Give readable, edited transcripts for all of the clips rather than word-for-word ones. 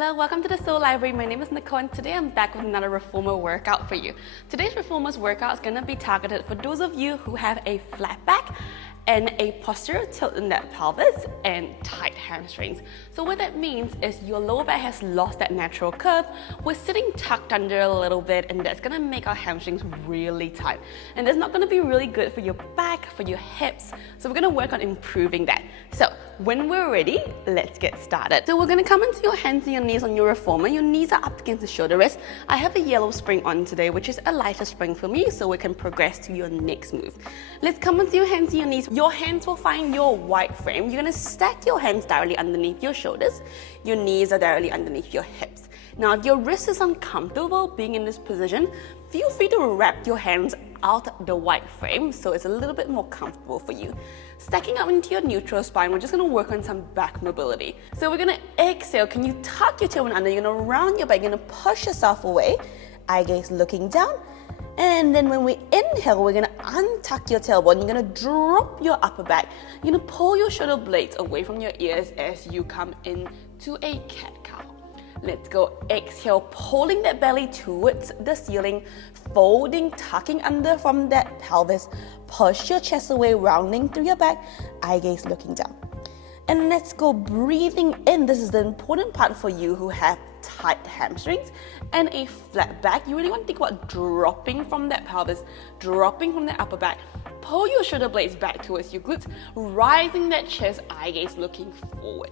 Hello, welcome to the Soul Library. My name is Nicole and today I'm back with another reformer workout for you. Today's reformers workout is going to be targeted for those of you who have a flat back and a posterior tilt in that pelvis and tight hamstrings. So what that means is your lower back has lost that natural curve. We're sitting tucked under a little bit and that's going to make our hamstrings really tight. And that's not going to be really good for your back, for your hips. So we're going to work on improving that. So when we're ready, let's get started. So we're going to come into your hands and your knees on your reformer. Your knees are up against the shoulder rest. I have a yellow spring on today, which is a lighter spring for me, so we can progress to your next move. Let's come into your hands and your knees. Your hands will find your white frame. You're going to stack your hands directly underneath your shoulders. Your knees are directly underneath your hips. Now, if your wrist is uncomfortable being in this position, feel free to wrap your hands out the white frame so it's a little bit more comfortable for you. Stacking up into your neutral spine, we're just going to work on some back mobility. So we're going to exhale. Can you tuck your tailbone under? You're going to round your back. You're going to push yourself away. Eye gaze looking down. And then when we inhale, we're going to untuck your tailbone. You're going to drop your upper back. You're going to pull your shoulder blades away from your ears as you come into a cat-cow. Let's go. Exhale, pulling that belly towards the ceiling, folding, tucking under from that pelvis. Push your chest away, rounding through your back, eye gaze looking down. And let's go breathing in. This is the important part for you who have tight hamstrings and a flat back. You really want to think about dropping from that pelvis, dropping from the upper back. Pull your shoulder blades back towards your glutes, rising that chest, eye gaze looking forward.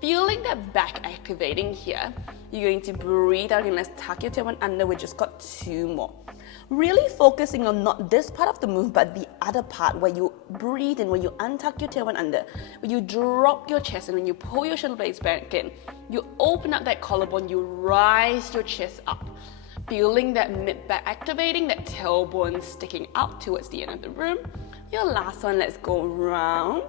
Feeling that back activating here, you're going to breathe out and let's tuck your tailbone under. We just got two more. Really focusing on not this part of the move, but the other part where you breathe in, when you untuck your tailbone under, when you drop your chest and when you pull your shoulder blades back in, you open up that collarbone, you rise your chest up. Feeling that mid-back activating, that tailbone sticking out towards the end of the room. Your last one, let's go round.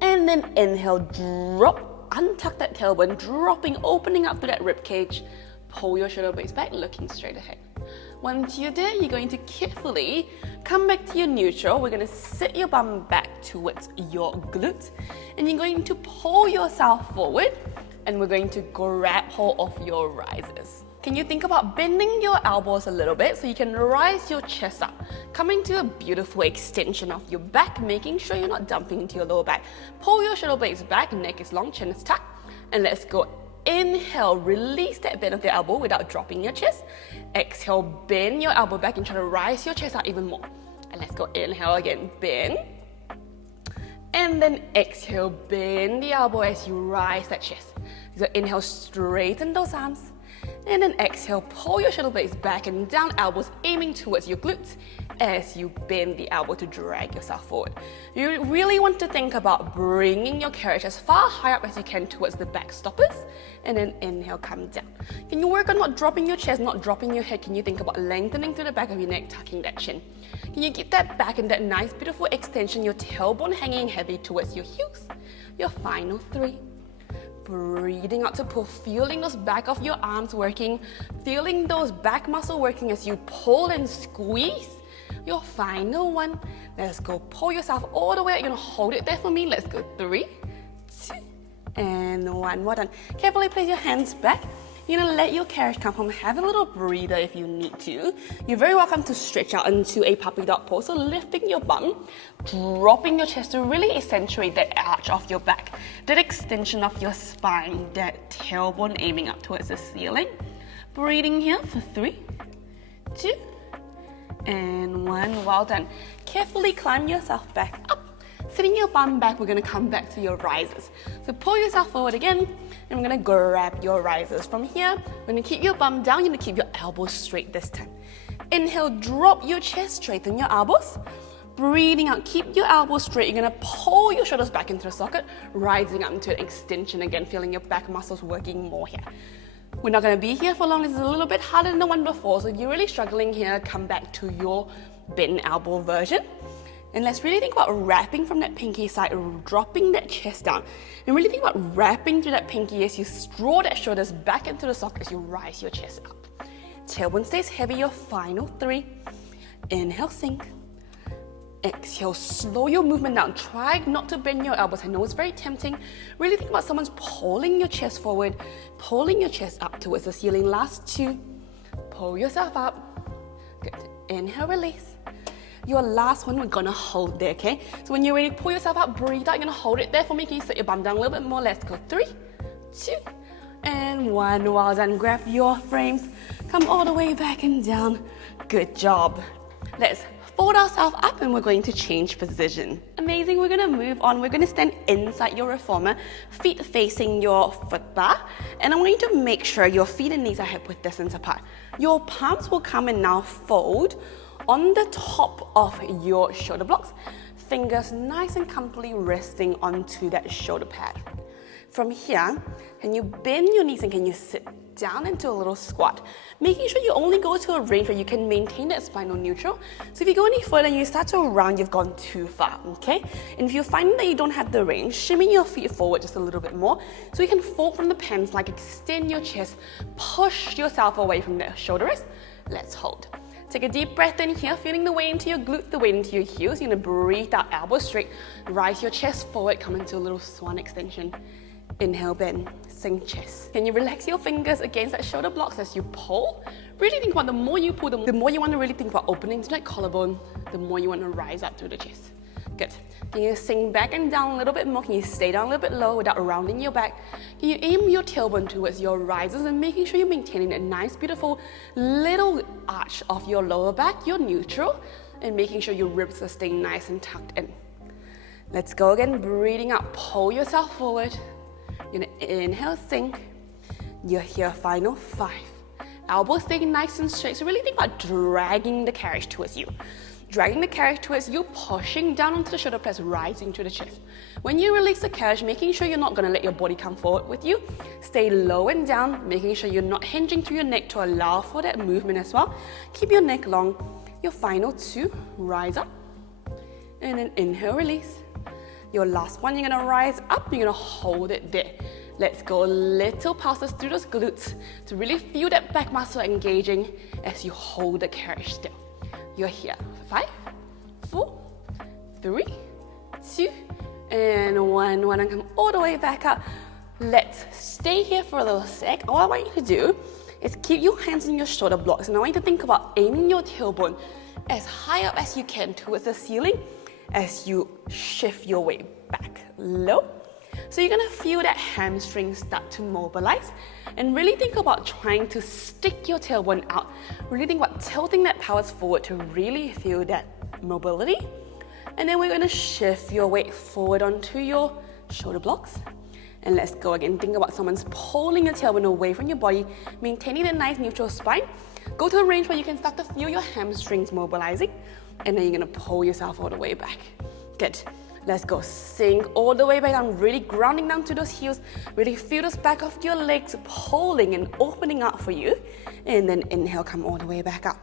And then inhale, drop, untuck that tailbone, dropping, opening up to that rib cage. Pull your shoulder blades back, looking straight ahead. Once you're there, you're going to carefully come back to your neutral. We're going to sit your bum back towards your glutes. And you're going to pull yourself forward. And we're going to grab hold of your risers. Can you think about bending your elbows a little bit so you can rise your chest up, coming to a beautiful extension of your back, making sure you're not dumping into your lower back. Pull your shoulder blades back, neck is long, chin is tucked, and let's go. Inhale, release that bend of the elbow without dropping your chest. Exhale, bend your elbow back and try to rise your chest out even more. And let's go, inhale again, bend. And then exhale, bend the elbow as you rise that chest. So inhale, straighten those arms. And then exhale, pull your shoulder blades back and down, elbows aiming towards your glutes as you bend the elbow to drag yourself forward. You really want to think about bringing your carriage as far high up as you can towards the back stoppers. And then inhale, come down. Can you work on not dropping your chest, not dropping your head? Can you think about lengthening through the back of your neck, tucking that chin? Can you keep that back in that nice, beautiful extension, your tailbone hanging heavy towards your heels? Your final three. Breathing out to pull, feeling those back of your arms working, feeling those back muscle working as you pull and squeeze. Your final one. Let's go. Pull yourself all the way. You're going to hold it there for me. Let's go. 3, 2, and 1. Well done. Carefully place your hands back. You're going to let your carriage come home. Have a little breather if you need to. You're very welcome to stretch out into a puppy dog pose. So lifting your bum, dropping your chest to really accentuate that arch of your back, that extension of your spine, that tailbone aiming up towards the ceiling. Breathing here for 3, 2, and 1. Well done. Carefully climb yourself back up. Sitting your bum back, we're going to come back to your risers. So pull yourself forward again, and we're going to grab your risers. From here, we're going to keep your bum down. You're going to keep your elbows straight this time. Inhale, drop your chest, straighten your elbows. Breathing out, keep your elbows straight. You're going to pull your shoulders back into the socket, rising up into an extension again, feeling your back muscles working more here. We're not going to be here for long. This is a little bit harder than the one before. So if you're really struggling here, come back to your bent elbow version. And let's really think about wrapping from that pinky side, dropping that chest down. And really think about wrapping through that pinky as you draw that shoulders back into the socket as you rise your chest up. Tailbone stays heavy, your final 3. Inhale, sink. exhale, slow your movement down. Try not to bend your elbows. I know it's very tempting. Really think about someone's pulling your chest forward, pulling your chest up towards the ceiling. Last 2. Pull yourself up. Good. Inhale, release. Your last one, we're gonna hold there, okay? So when you're ready, pull yourself up, breathe out. You're gonna hold it there for me. Can you set your bum down a little bit more? Let's go. 3, 2, and 1. Well done. Grab your frames. Come all the way back and down. Good job. Let's fold ourselves up and we're going to change position. Amazing. We're gonna move on. We're gonna stand inside your reformer, feet facing your foot bar. And I want you to make sure your feet and knees are hip width distance apart. Your palms will come and now fold on the top of your shoulder blocks. Fingers nice and comfortably resting onto that shoulder pad. From here, can you bend your knees and can you sit down into a little squat? Making sure you only go to a range where you can maintain that spinal neutral. So if you go any further and you start to round, you've gone too far, okay? And if you're finding that you don't have the range, shimmy your feet forward just a little bit more so you can fold from the pants, like extend your chest, push yourself away from the shoulder rest. Let's hold. Take a deep breath in here, feeling the weight into your glutes, the weight into your heels. You're gonna breathe out, elbows straight, rise your chest forward, come into a little swan extension. Inhale, bend, sink chest. Can you relax your fingers against that shoulder blocks as you pull? Really think about the more you pull, the more you want to really think about opening to that collarbone, the more you want to rise up through the chest. Good. Can you sink back and down a little bit more? Can you stay down a little bit low without rounding your back? Can you aim your tailbone towards your risers and making sure you're maintaining a nice, beautiful little arch of your lower back, your neutral, and making sure your ribs are staying nice and tucked in. Let's go again, breathing out, pull yourself forward. You're gonna inhale, sink. You're here, final 5. Elbows staying nice and straight. So really think about dragging the carriage towards you. Dragging the carriage towards you, pushing down onto the shoulder press, rising to the chest. When you release the carriage, making sure you're not gonna let your body come forward with you. Stay low and down, making sure you're not hinging through your neck to allow for that movement as well. Keep your neck long. Your final 2, rise up. And then inhale, release. Your last one, you're gonna rise up, you're gonna hold it there. Let's go little pulses through those glutes to really feel that back muscle engaging as you hold the carriage still. You're here. 5, 4, 3, 2, and 1. When I come all the way back up, let's stay here for a little sec. All I want you to do is keep your hands in your shoulder blocks, and I want you to think about aiming your tailbone as high up as you can towards the ceiling as you shift your weight back low. So you're gonna feel that hamstring start to mobilize, and really think about trying to stick your tailbone out. Really think about tilting that pelvis forward to really feel that mobility. And then we're gonna shift your weight forward onto your shoulder blocks. And let's go again. Think about someone's pulling your tailbone away from your body, maintaining that nice neutral spine. Go to a range where you can start to feel your hamstrings mobilizing, and then you're gonna pull yourself all the way back. Good. Let's go. Sink all the way back down, really grounding down to those heels. Really feel those back of your legs pulling and opening up for you. And then inhale, come all the way back up.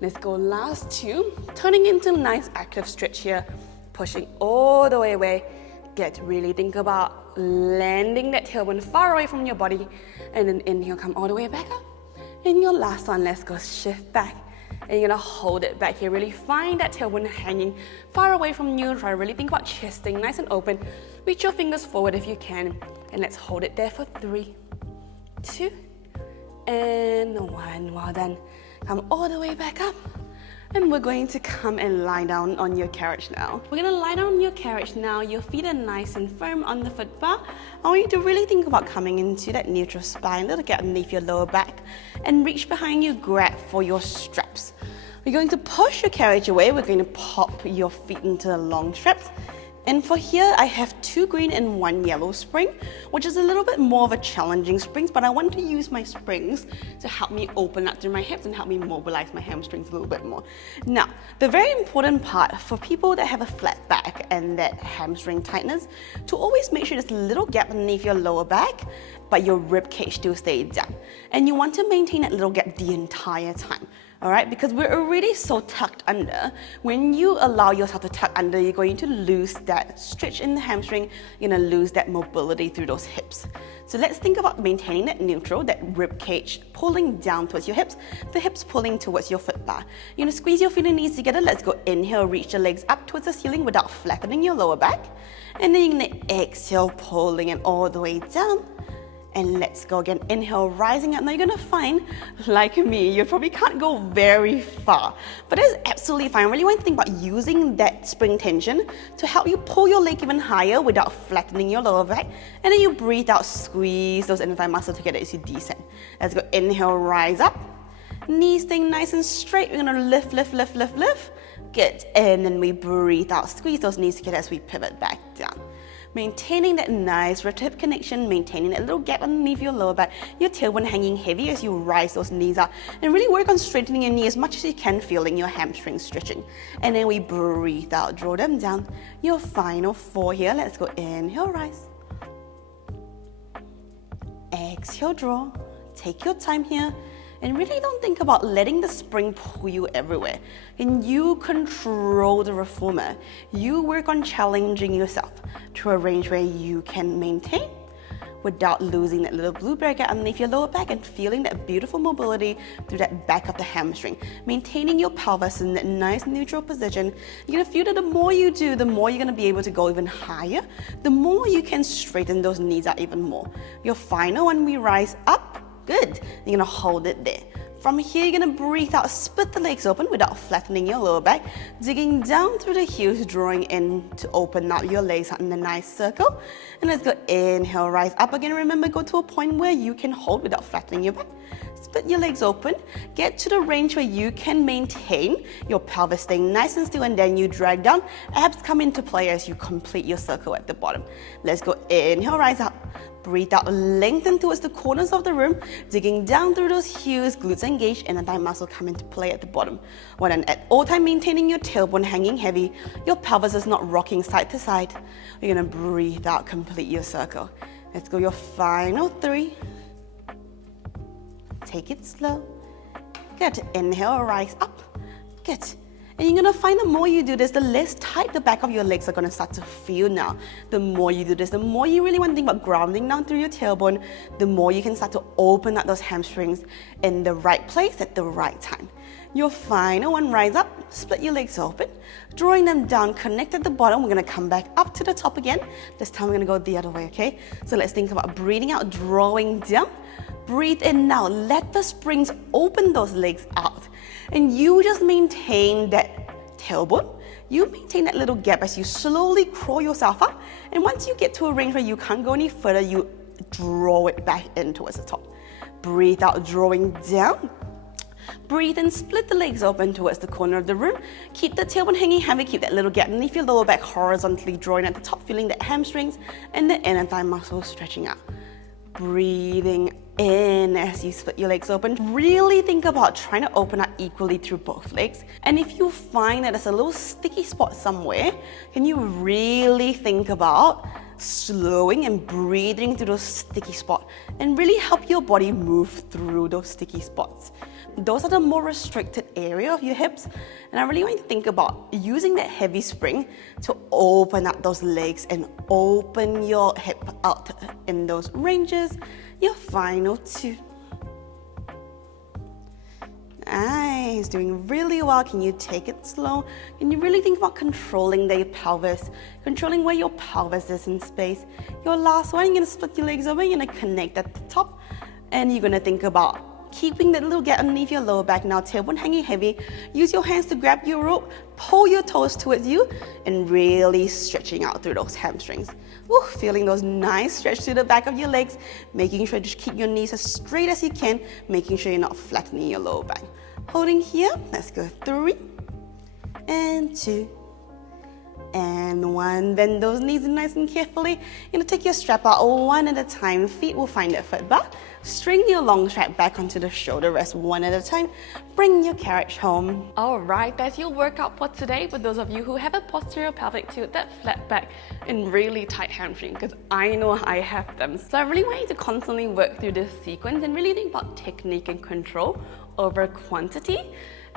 Let's go last 2. Turning into a nice active stretch here. Pushing all the way away. Good. Really think about landing that tailbone far away from your body. And then inhale, come all the way back up. And your last one, let's go shift back. And you're gonna hold it back here. Really find that tailbone hanging far away from you. Try to really think about chest staying nice and open. Reach your fingers forward if you can. And let's hold it there for 3, 2, and 1. Well done. Come all the way back up. And we're going to come and lie down on your carriage now. We're gonna lie down on your carriage now. Your feet are nice and firm on the foot bar. I want you to really think about coming into that neutral spine, little gap underneath your lower back, and reach behind you, grab for your straps. We're going to push your carriage away. We're going to pop your feet into the long straps. And for here, I have 2 green and 1 yellow spring, which is a little bit more of a challenging springs, but I want to use my springs to help me open up through my hips and help me mobilize my hamstrings a little bit more. Now, the very important part for people that have a flat back and that hamstring tightness, to always make sure there's a little gap underneath your lower back, but your rib cage still stays down. And you want to maintain that little gap the entire time. All right, because we're already so tucked under. When you allow yourself to tuck under, you're going to lose that stretch in the hamstring. You're going to lose that mobility through those hips. So let's think about maintaining that neutral, that rib cage pulling down towards your hips, the hips pulling towards your foot bar. You're going to squeeze your feet and knees together. Let's go. Inhale, reach the legs up towards the ceiling without flattening your lower back. And then you're going to exhale, pulling it all the way down. And let's go again. Inhale, rising up. Now you're gonna find, like me, you probably can't go very far, but it's absolutely fine. I really want to think about using that spring tension to help you pull your leg even higher without flattening your lower back. And then you breathe out, squeeze those inner thigh muscles together as you descend. Let's go. Inhale, rise up. Knees staying nice and straight. We're gonna lift, lift, lift, lift, lift. Good. And then we breathe out, squeeze those knees together as we pivot back down. Maintaining that nice rib-to-hip connection, maintaining that little gap underneath your lower back, your tailbone hanging heavy as you rise those knees up, and really work on straightening your knee as much as you can, feeling your hamstrings stretching. And then we breathe out, draw them down. Your final 4 here. Let's go. Inhale, rise. Exhale, draw. Take your time here. And really don't think about letting the spring pull you everywhere. And you control the reformer. You work on challenging yourself to a range where you can maintain without losing that little blue bracket underneath your lower back and feeling that beautiful mobility through that back of the hamstring. Maintaining your pelvis in that nice neutral position. You're gonna feel that the more you do, the more you're gonna be able to go even higher, the more you can straighten those knees out even more. Your final one, we rise up. Good. You're gonna hold it there. From here, you're gonna breathe out, split the legs open without flattening your lower back, digging down through the heels, drawing in to open up your legs out in a nice circle. And let's go. Inhale, rise up again. Remember, go to a point where you can hold without flattening your back. Split your legs open, get to the range where you can maintain your pelvis staying nice and still, and then you drag down. Abs come into play as you complete your circle at the bottom. Let's go. Inhale, rise up. Breathe out, lengthen towards the corners of the room, digging down through those heels, glutes engaged, and a thigh muscle come into play at the bottom. Well then, at all time maintaining your tailbone hanging heavy, your pelvis is not rocking side to side. You're gonna breathe out, complete your circle. Let's go, your final 3. Take it slow. Good. Inhale, rise up. Good. And you're gonna find the more you do this, the less tight the back of your legs are gonna start to feel now. The more you do this, the more you really want to think about grounding down through your tailbone, the more you can start to open up those hamstrings in the right place at the right time. Your final one, rise up, split your legs open, drawing them down, connect at the bottom. We're gonna come back up to the top again. This time we're gonna go the other way, okay? So let's think about breathing out, drawing down. Breathe in now, let the springs open those legs out. And you just maintain that tailbone. You maintain that little gap as you slowly crawl yourself up. And once you get to a range where you can't go any further, you draw it back in towards the top. Breathe out, drawing down. Breathe in, split the legs open towards the corner of the room. Keep the tailbone hanging heavy, keep that little gap underneath your lower back horizontally drawing at the top, feeling the hamstrings and the inner thigh muscles stretching out. Breathing in as you split your legs open. Really think about trying to open up equally through both legs. And if you find that there's a little sticky spot somewhere, can you really think about slowing and breathing through those sticky spots and really help your body move through those sticky spots. Those are the more restricted area of your hips, and I really want you to think about using that heavy spring to open up those legs and open your hip out in those ranges. Your final 2. Nice, doing really well. Can you take it slow? Can you really think about controlling the pelvis, controlling where your pelvis is in space? Your last one, you're gonna split your legs open, you're gonna connect at the top, and you're gonna think about keeping that little gap underneath your lower back. Now tailbone hanging heavy. Use your hands to grab your rope, pull your toes towards you, and really stretching out through those hamstrings. Woo, feeling those nice stretch through the back of your legs, making sure to keep your knees as straight as you can, making sure you're not flattening your lower back. Holding here, let's go 3 and 2 and one. Bend those knees nice and carefully. You're gonna take your strap out one at a time. Feet will find that foot bar. String your long strap back onto the shoulder rest one at a time. Bring your carriage home. All right, that's your workout for today. For those of you who have a posterior pelvic tilt, that flat back and really tight hamstring, because I know I have them. So I really want you to constantly work through this sequence and really think about technique and control over quantity.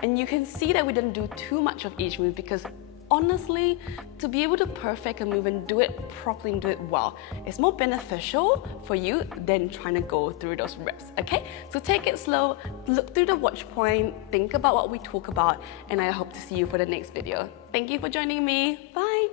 And you can see that we didn't do too much of each move, because honestly, to be able to perfect a move and do it properly and do it well, it's more beneficial for you than trying to go through those reps, okay? So take it slow, look through the watch point, think about what we talk about, and I hope to see you for the next video. Thank you for joining me. Bye.